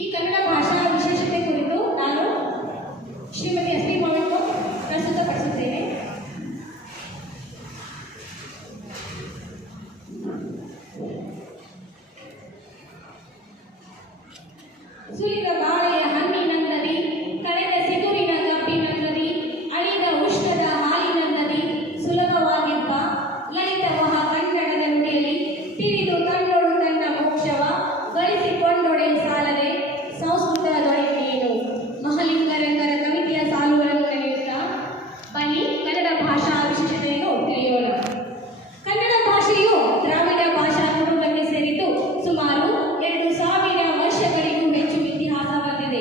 ಈ ಕನ್ನಡ ಭಾಷಾ ವಿಶೇಷತೆ ಕುರಿತು ನಾನು ಶ್ರೀಮತಿ ಎಸ್ ಪಿ ಮೌಲ್ಯ ಪ್ರಸ್ತುತಪಡಿಸುತ್ತೇನೆ. ಸುಲಿದ ಬಾಳೆಯ ಹಣ್ಣಿನಂದದಿ, ಕಳೆದ ಸಿಗುರಿನ ಕಬ್ಬಿನಂದದಿ, ಅಳಿದ ಉಷ್ಣದ ಹಾಲಿನಂದದಿ ಸುಲಭವಾಗಿದ್ದ ಲಲಿತವಹ ಕನ್ನಡದ ನುಡಿಯಲ್ಲಿ ತಿಳಿದು ಕಂಡೊಡು ತನ್ನ ಮೋಕ್ಷವ ಗಳಿಸಿಕೊಂಡೊಡೆ ಸಾಲದೆ ಸಂಸ್ಕೃತ ದೊರೆತೇನು. ಮಹಾಲಿಂಗರಂಗರ ಕವಿತೆಯ ಸಾಲುಗಳನ್ನು ನೆನೆಯುತ್ತಾ ಬನ್ನಿ ಕನ್ನಡ ಭಾಷಾ ವಿಶೇಷತೆಯನ್ನು ತಿಳಿಯೋಣ. ಕನ್ನಡ ಭಾಷೆಯು ದ್ರಾವಿಡ ಭಾಷಾ ಕುಟುಂಬಕ್ಕೆ ಸೇರಿದ್ದು ಸುಮಾರು 2000 ವರ್ಷಗಳಿಗೂ ಹೆಚ್ಚು ಇತಿಹಾಸ ಹೊಂದಿದೆ.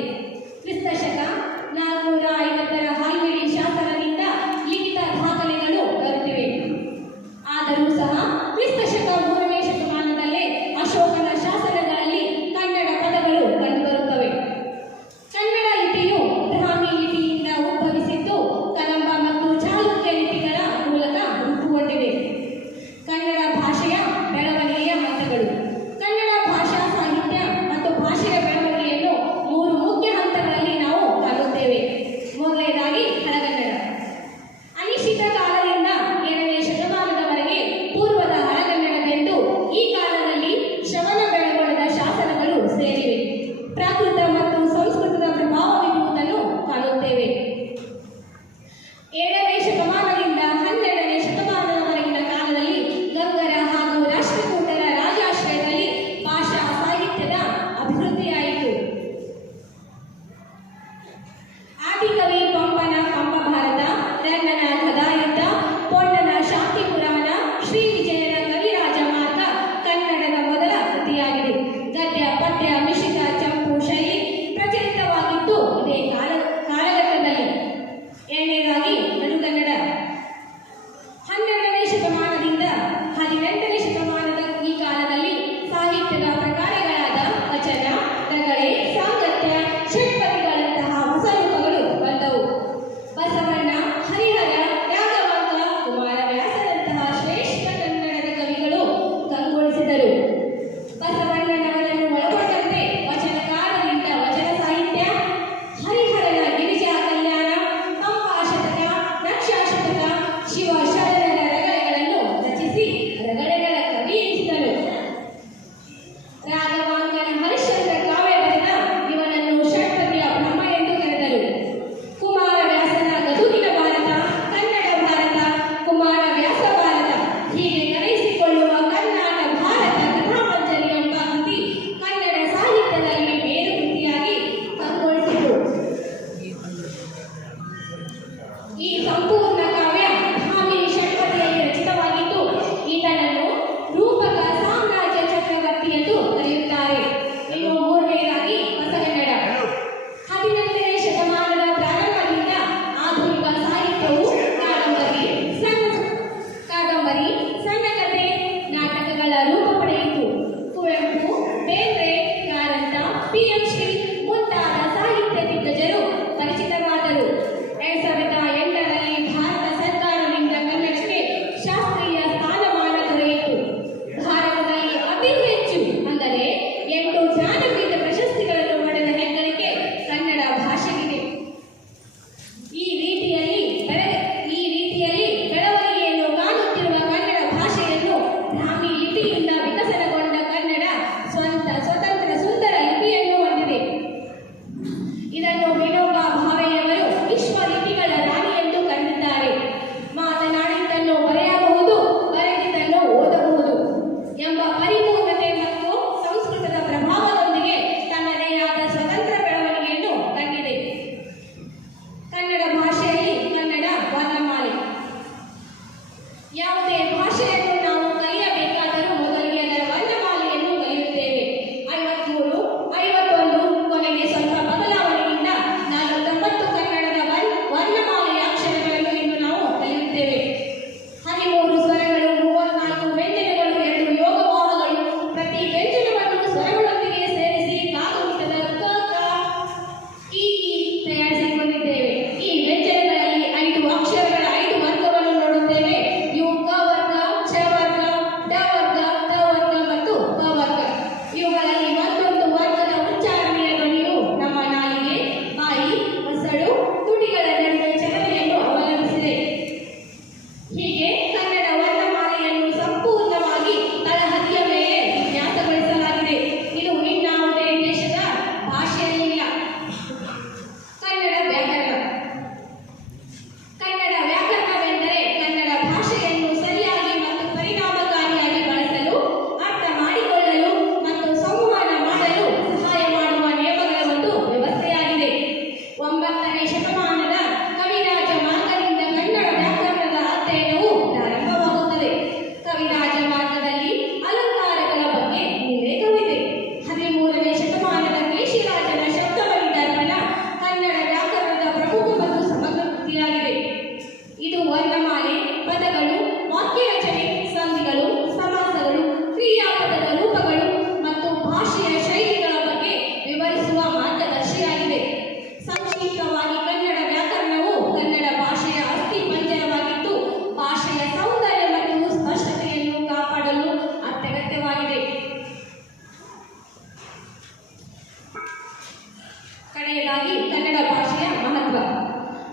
ಕಡೆಯದಾಗಿ ಕನ್ನಡ ಭಾಷೆಯ ಮಹತ್ವ.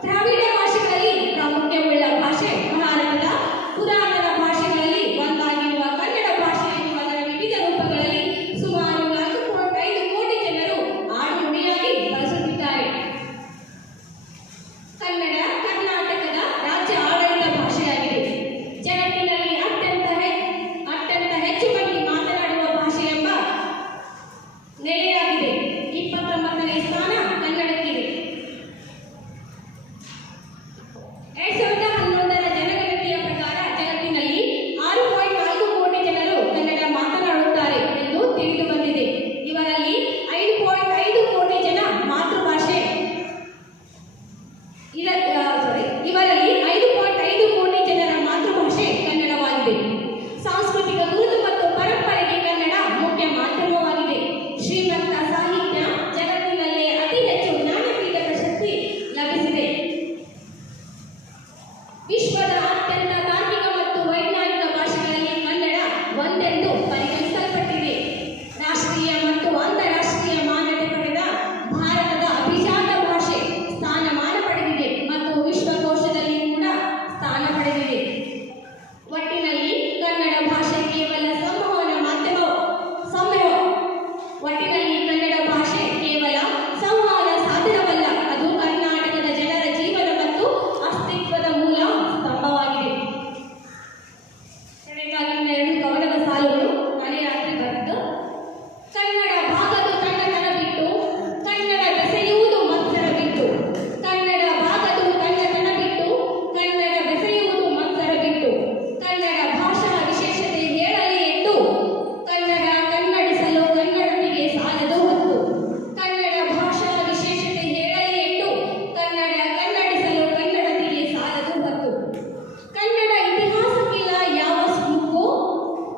ದ್ರಾವಿಡ ಭಾಷೆಗಳಲ್ಲಿ ಪ್ರಾಮುಖ್ಯವುಳ್ಳ ಭಾಷೆ ಭಾರತದ ಪುರಾತನ ಭಾಷೆಗಳಲ್ಲಿ ಒಂದಾಗಿರುವ ಕನ್ನಡ ಭಾಷೆಯನ್ನು ಅದರ ವಿವಿಧ ರೂಪಗಳಲ್ಲಿ ಸುಮಾರು 4.5 ಕೋಟಿ ಜನರು ಆಡುನುಡಿಯಾಗಿ ಬಳಸುತ್ತಿದ್ದಾರೆ. ಕನ್ನಡ ಕರ್ನಾಟಕದ ರಾಜ್ಯ ಆಡಳಿತ ಭಾಷೆಯಾಗಿದೆ. ಜಗತ್ತಿನಲ್ಲಿ ಅತ್ಯಂತ ಹೆಚ್ಚು ಮಂದಿ ಮಾತನಾಡುವ ಭಾಷೆ ಎಂಬ ನೆಲೆಯಾಗಿದೆ. 29ನೇ ಸ್ಥಾನ ಕನ್ನಡಕ್ಕಿದೆ. 2011ರ ಜನಗಣತಿಯ ಪ್ರಕಾರ ಜಗತ್ತಿನಲ್ಲಿ 6.4 ಕೋಟಿ ಜನರು ಕನ್ನಡ ಮಾತನಾಡುತ್ತಾರೆ ಎಂದು ತಿಳಿದು ಬಂದಿದೆ. ಇವರಲ್ಲಿ 5.5 ಕೋಟಿ ಜನ ಮಾತೃಭಾಷೆ ಇವರಲ್ಲಿ 5.5 ಕೋಟಿ ಜನರ ಮಾತೃಭಾಷೆ ಕನ್ನಡವಾಗಿದೆ. ಸಾಂಸ್ಕೃತಿಕ ಗುರುತು ಮತ್ತು ಪರಂಪರೆಗೆ ಕನ್ನಡ ಮುಖ್ಯ ಮಾಧ್ಯಮವಾಗಿದೆ. ಶ್ರೀಮಂತ ಸಾಹಿತ್ಯ, ಜಗತ್ತಿನಲ್ಲೇ ಅತಿ ಹೆಚ್ಚು ಜ್ಞಾನಪೀಠ ಪ್ರಶಸ್ತಿ ಲಭಿಸಿದೆ. ವಿಶ್ವದ ಅತ್ಯಂತ ತಾರ್ಕಿಕ ಮತ್ತು ವೈಜ್ಞಾನಿಕ ಭಾಷೆಗಳಲ್ಲಿ ಕನ್ನಡ ಒಂದೆಂದು ಪರಿಗಣಿಸಲ್ಪಟ್ಟಿದೆ. ರಾಷ್ಟ್ರೀಯ ಮತ್ತು ಅಂತಾರಾಷ್ಟ್ರೀಯ ಮಾನ್ಯತೆ ಪಡೆದ ಭಾರತದ ಅಭಿಜಾತ ಭಾಷೆ ಸ್ಥಾನಮಾನ ಪಡೆದಿದೆ ಮತ್ತು ವಿಶ್ವಕೋಶದಲ್ಲಿ ಕೂಡ ಸ್ಥಾನ ಪಡೆದಿದೆ. ಒಟ್ಟಿನಲ್ಲಿ ಕನ್ನಡ ಭಾಷೆ ಕೇವಲ ಸಂವಹನ ಸಾಧನವಲ್ಲ, ಅದು ಕರ್ನಾಟಕದ ಜನರ ಜೀವನ ಮತ್ತು ಅಸ್ತಿತ್ವದ ಮೂಲ ಸ್ತಂಭವಾಗಿದೆ. ಕಡೆಗಾಗಿ 2 ಕವನದ ಸಾಲುಗಳು ನಾನೇ ರಾತ್ರಿ ಬರೆದು. ಕನ್ನಡ ಭಾಗದು ತನ್ನತನ ಬಿಟ್ಟು, ಕನ್ನಡ ಬೆಸೆಯುವುದು ಮತ್ಸರ ಬಿಟ್ಟು. ಕನ್ನಡ ಭಾಗದು ತನ್ನತನ ಬಿಟ್ಟು, ಕನ್ನಡ ಬೆಸೆಯುವುದು ಮತ್ಸರ ಬಿಟ್ಟು. ಕನ್ನಡ ಭಾಷಾ ವಿಶೇಷತೆ ಹೇಳಲಿ ಎಟ್ಟು, ಕನ್ನಡ ಕನ್ನಡಿಸಲು ಕನ್ನಡತಿಗೆ ಸಾಲದು ಹೊತ್ತು. ಕನ್ನಡ ಭಾಷಾ ವಿಶೇಷತೆ ಹೇಳಲಿ ಎಟ್ಟು, ಕನ್ನಡ ಕನ್ನಡಿಸಲು ಕನ್ನಡತಿಗೆ ಸಾಲದು ಹೊತ್ತು. ಕನ್ನಡ ಇತಿಹಾಸಕ್ಕಿಲ್ಲ ಯಾವ ಮುಕ್ಕು,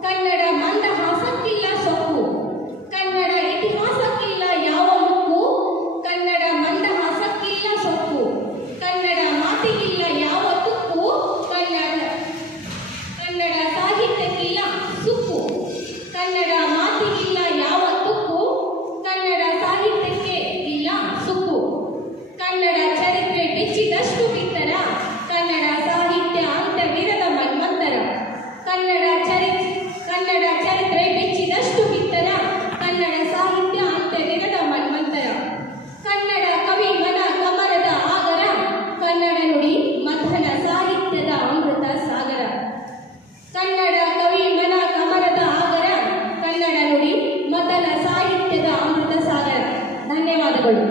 ಕನ್ನಡ ಮಂದಹಾಸಕ್ಕಿಲ್ಲ ಸೊಕ್ಕು. ಕನ್ನಡ ಇತಿಹಾಸಕ್ಕಿಲ್ಲ ಯಾವ ಮುಕ್ಕು, ಕನ್ನಡ ಮಂದಹಾಸಕ್ಕಿಲ್ಲ ಸೊಕ್ಕು. ಕನ್ನಡ ಮಾತಿಗಿಲ್ಲ ಯಾವ ತುಕ್ಕು, ಕನ್ನಡ ಸಾಹಿತ್ಯಕ್ಕಿಲ್ಲ ಸುಕ್ಕು. ಕನ್ನಡ ಮಾತಿಗಿಲ್ಲ ಯಾವ ತುಕ್ಕು, ಕನ್ನಡ ಸಾಹಿತ್ಯಕ್ಕೆ ಇಲ್ಲ ಸುಕ್ಕು. ಕನ್ನಡ ಚರಿತ್ರೆ ಬಿಚ್ಚಿದಷ್ಟು ಬಿತ್ತರ, ಕನ್ನಡ ಸಾಹಿತ್ಯ ಅಂತ್ಯವಿರದ ಮನ್ವಂತರ. ಕನ್ನಡ ಚರಿತ್ರೆ ಬಿಚ್ಚಿದಷ್ಟು ಬಿತ್ತರ, ಕನ್ನಡ ಸಾಹಿತ್ಯ ಅಂತ್ಯವಿರದ ಮನ್ವಂತರ. ಕನ್ನಡ ಕವಿ ಮನ ಕಮಲದ ಆಗರ, ಕನ್ನಡ ನುಡಿ ಮಥನ ಸಾಹಿತ್ಯದ ಅಮೃತ ಸಾಗರ. ಕನ್ನಡ ಕವಿ ಮನ ಕಮಲದ ಆಗರ, ಕನ್ನಡ ನುಡಿ ಮಥನ ಸಾಹಿತ್ಯದ ಅಮೃತ ಸಾಗರ. ಧನ್ಯವಾದಗಳು.